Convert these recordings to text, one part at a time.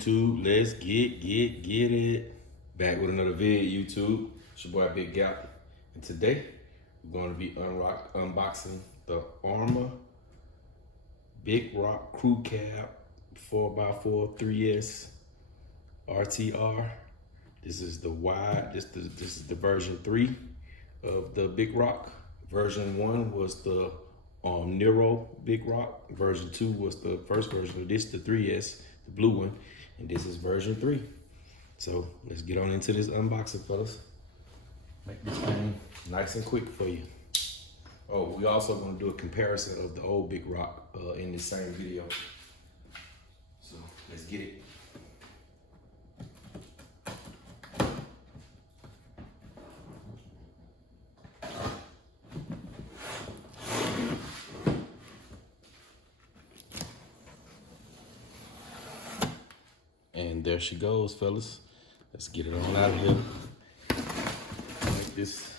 YouTube, let's get it. Back with another vid, YouTube. It's your boy Big Gap. And today, we're going to be unboxing the Arrma Big Rock Crew Cab 4x4 3S RTR. This is the wide, this is the version 3 of the Big Rock. Version 1 was the Nero Big Rock. Version 2 was the first version of this, the 3S, the blue one, and this is version 3. So let's get on into this unboxing, fellas. Make this thing nice and quick for you. Oh, we also gonna do a comparison of the old Big Rock in this same video. So let's get it. And there she goes, fellas. Let's get it on out of here. Like this.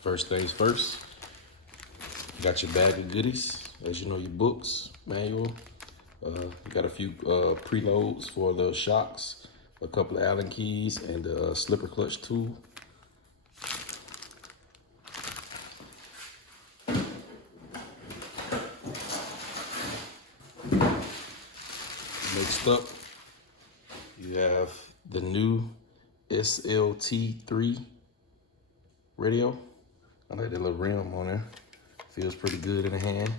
First things first, you got your bag of goodies. As you know, your books, manual. You got a few preloads for the shocks, a couple of Allen keys, and the slipper clutch tool. Next up, you have the new SLT3 radio. I like that little rim on there. Feels pretty good in the hand.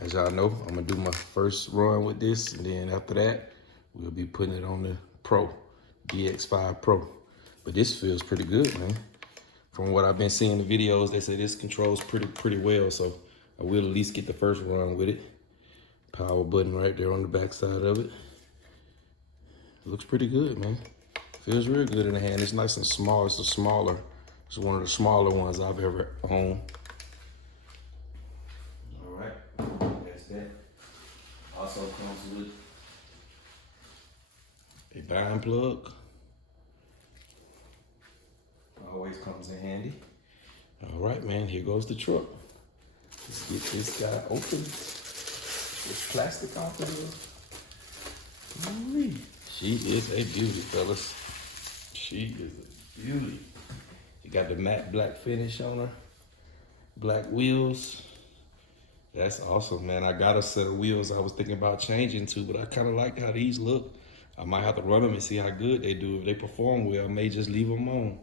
As y'all know, I'm gonna do my first run with this, and then after that, we'll be putting it on the Pro, DX5 Pro. But this feels pretty good, man. From what I've been seeing in the videos, they say this controls pretty well, so I will at least get the first run with it. Power button right there on the back side of it. Looks pretty good, man. Feels real good in the hand. It's nice and small. It's one of the smaller ones I've ever owned. All right, that's that. Also comes with a bind plug. Always comes in handy. All right, man, here goes the truck. Let's get this guy open. This plastic off of here. She is a beauty, fellas. She is a beauty. You got the matte black finish on her. Black wheels. That's awesome, man. I got a set of wheels I was thinking about changing to, but I kind of like how these look. I might have to run them and see how good they do. If they perform well, I may just leave them on.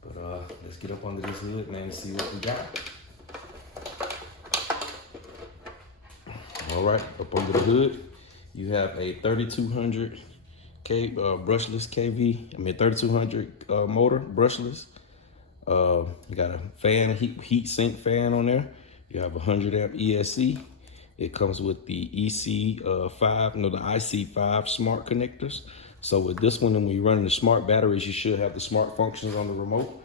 But let's get up under this hood, man, and see what we got. All right, up under the hood, you have a 3200 brushless 3200 motor, brushless. You got a fan, heat sink fan on there. You have 100 amp ESC. It comes with the the IC5 smart connectors. So with this one, when you're running the smart batteries, you should have the smart functions on the remote.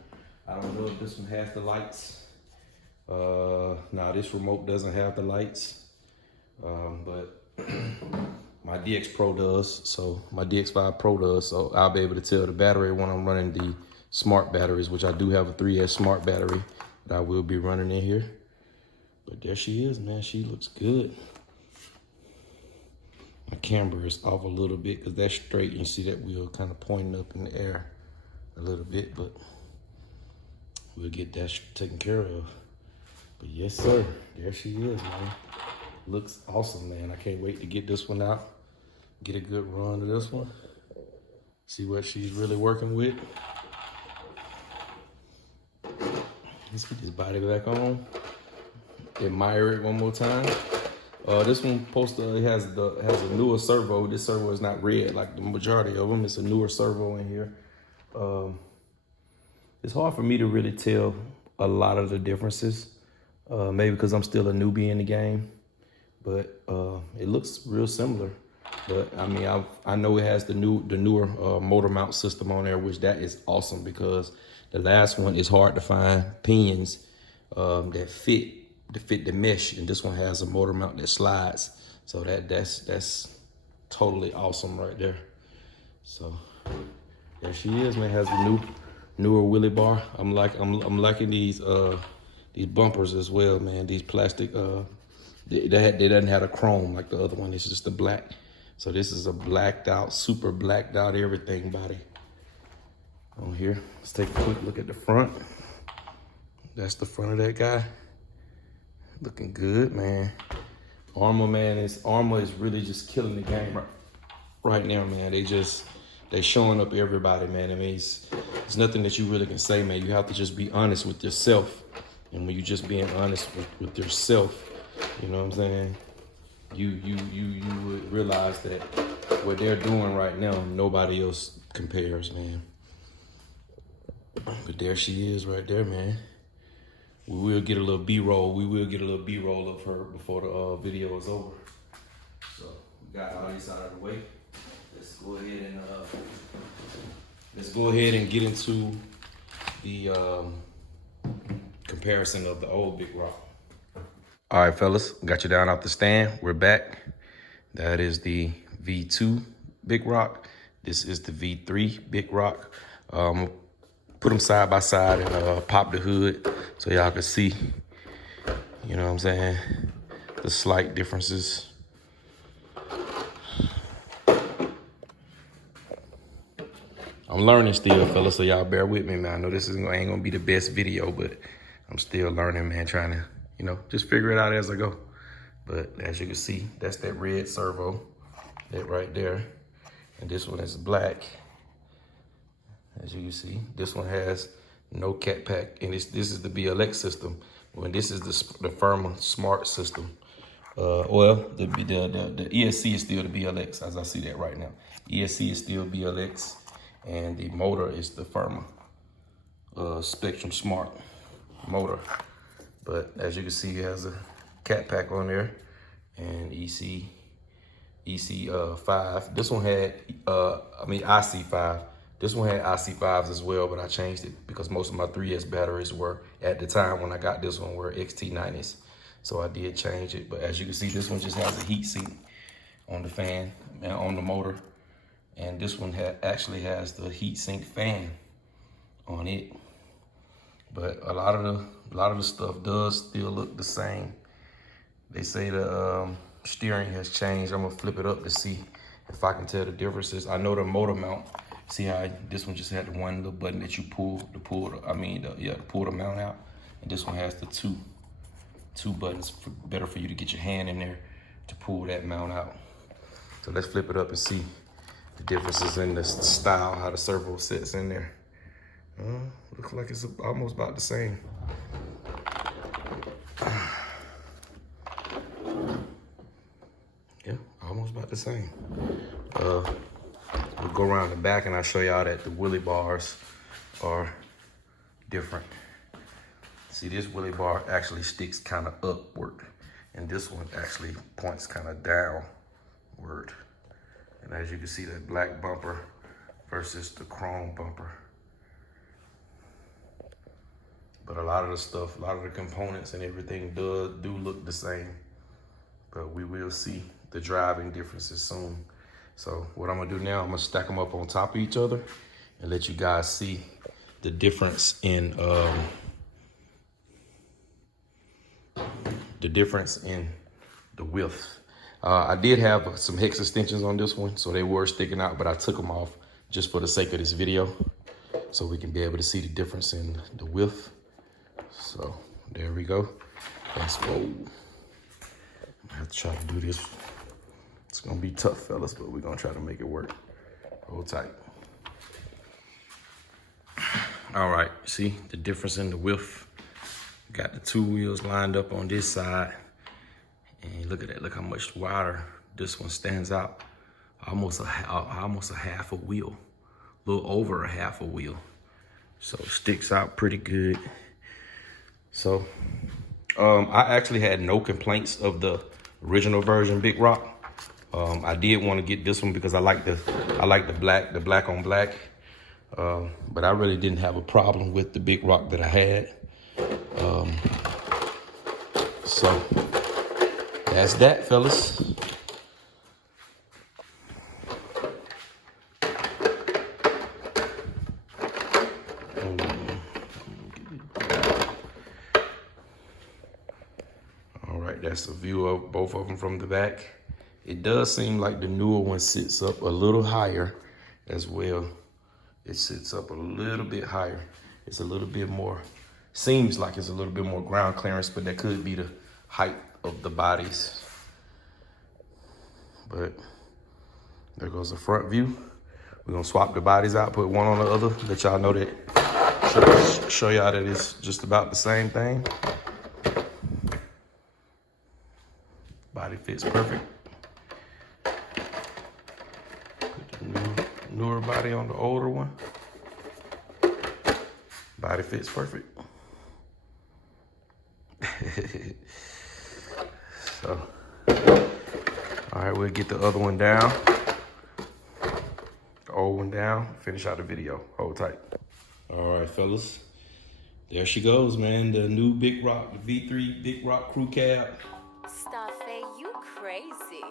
I don't know if this one has the lights. Nah, this remote doesn't have the lights. But my DX Pro does, so my DX5 Pro does, so I'll be able to tell the battery when I'm running the smart batteries, which I do have a 3S smart battery that I will be running in here. But there she is, man. She looks good. My camera is off a little bit because that's straight. You see that wheel kind of pointing up in the air a little bit, but we'll get that taken care of. But yes, sir, there she is, man. Looks awesome, man. I can't wait to get this one out. Get a good run of this one. See what she's really working with. Let's get this body back on. Admire it one more time. This one has a newer servo. This servo is not red like the majority of them. It's a newer servo in here. It's hard for me to really tell a lot of the differences. Maybe because I'm still a newbie in the game. But it looks real similar. But I mean, I know it has the newer motor mount system on there, which that is awesome because the last one is hard to find pinions that fit the mesh, and this one has a motor mount that slides. So that's totally awesome right there. So there she is, man. Has the newer wheelie bar. I'm liking these bumpers as well, man. These plastic, they doesn't have a chrome like the other one. It's just the black. So this is a blacked out, super blacked out everything body on here. Let's take a quick look at the front. That's the front of that guy. Looking good, man. Arrma, man, Arrma is really just killing the game right now, man. They showing up everybody, man. I mean, it's nothing that you really can say, man. You have to just be honest with yourself. And when you're just being honest with yourself, you know what I'm saying? You would realize that what they're doing right now, nobody else compares, man. But there she is right there, man. We will get a little B-roll. We will get a little B-roll of her before the video is over. So we got all this out of the way. Let's go ahead and get into the comparison of the old Big Rock. All right, fellas, got you down off the stand. We're back. That is the V2 Big Rock. This is the V3 Big Rock. Put them side by side and pop the hood so y'all can see, you know what I'm saying, the slight differences. I'm learning still, fellas, so y'all bear with me, man. I know this ain't gonna be the best video, but I'm still learning, man, trying to, you know, just figure it out as I go. But as you can see, that's that red servo, that right there. And this one is black. As you can see, this one has no cat pack, and this is the BLX system. When this is the Arrma Smart system. Well, the ESC is still the BLX, as I see that right now. ESC is still BLX, and the motor is the Arrma Spectrum Smart motor. But as you can see, it has a cat pack on there, and EC5. This one had, IC5. This one had IC5s as well, but I changed it because most of my 3S batteries were, at the time when I got this one, were XT90s. So I did change it. But as you can see, this one just has a heat sink on the fan and on the motor. And this one actually has the heat sink fan on it. But a lot of the stuff does still look the same. They say the steering has changed. I'm gonna flip it up to see if I can tell the differences. I know the motor mount. See how this one just had the one little button that you pull to pull the mount out, and this one has the two buttons, better for you to get your hand in there to pull that mount out. So let's flip it up and see the differences in the style, how the servo sits in there. Looks like it's almost about the same. Yeah, almost about the same. We'll go around the back and I'll show y'all that the wheelie bars are different. See, this wheelie bar actually sticks kind of upward, and this one actually points kind of downward. And as you can see, that black bumper versus the chrome bumper. But a lot of the stuff, a lot of the components and everything do look the same. But we will see the driving differences soon. So what I'm gonna do now, I'm gonna stack them up on top of each other and let you guys see the difference in the width. I did have some hex extensions on this one, so they were sticking out, but I took them off just for the sake of this video, so we can be able to see the difference in the width. So there we go. Let's go. I have to try to do this. It's gonna be tough, fellas, but we're gonna try to make it work. Hold tight. All right, see the difference in the width. Got the two wheels lined up on this side. And look at that, look how much wider this one stands out. Almost a half a wheel, a little over a half a wheel. So it sticks out pretty good. So I actually had no complaints of the original version Big Rock. I did want to get this one because I like the black on black. But I really didn't have a problem with the Big Rock that I had. So that's that, fellas. right, that's a view of both of them from the back. It does seem like the newer one sits up a little higher as well. It sits up a little bit higher. It's a little bit more, seems like it's a little bit more ground clearance, but that could be the height of the bodies. But there goes the front view. We're gonna swap the bodies out, put one on the other, let y'all know that, show y'all that it's just about the same thing. Body fits perfect. Put the newer body on the older one. Body fits perfect. So, all right, we'll get the other one down. The old one down, finish out the video. Hold tight. All right, fellas. There she goes, man. The new Big Rock, the V3 Big Rock Crew Cab. Starfay, you crazy.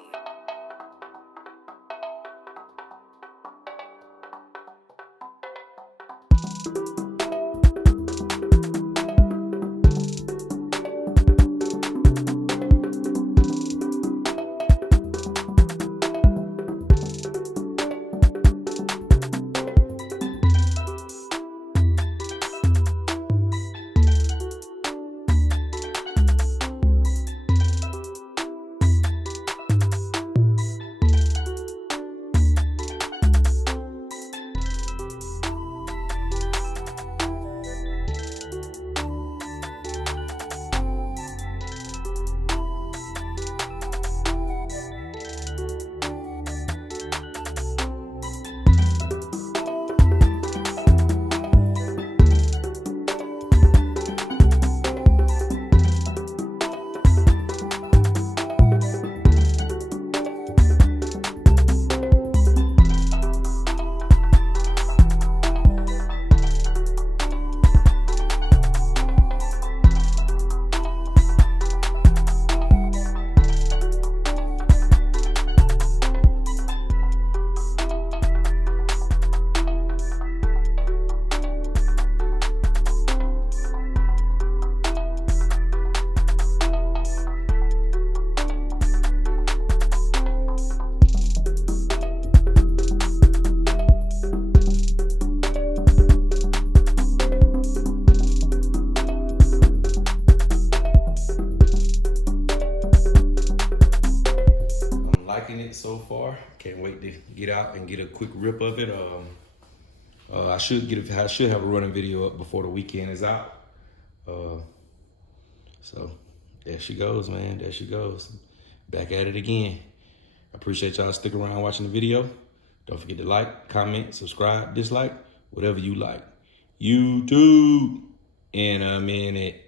It so far. Can't wait to get out and get a quick rip of it. I should have a running video up before the weekend is out. So there she goes, man. There she goes. Back at it again. I appreciate y'all sticking around watching the video. Don't forget to like, comment, subscribe, dislike, whatever you like. YouTube in a minute.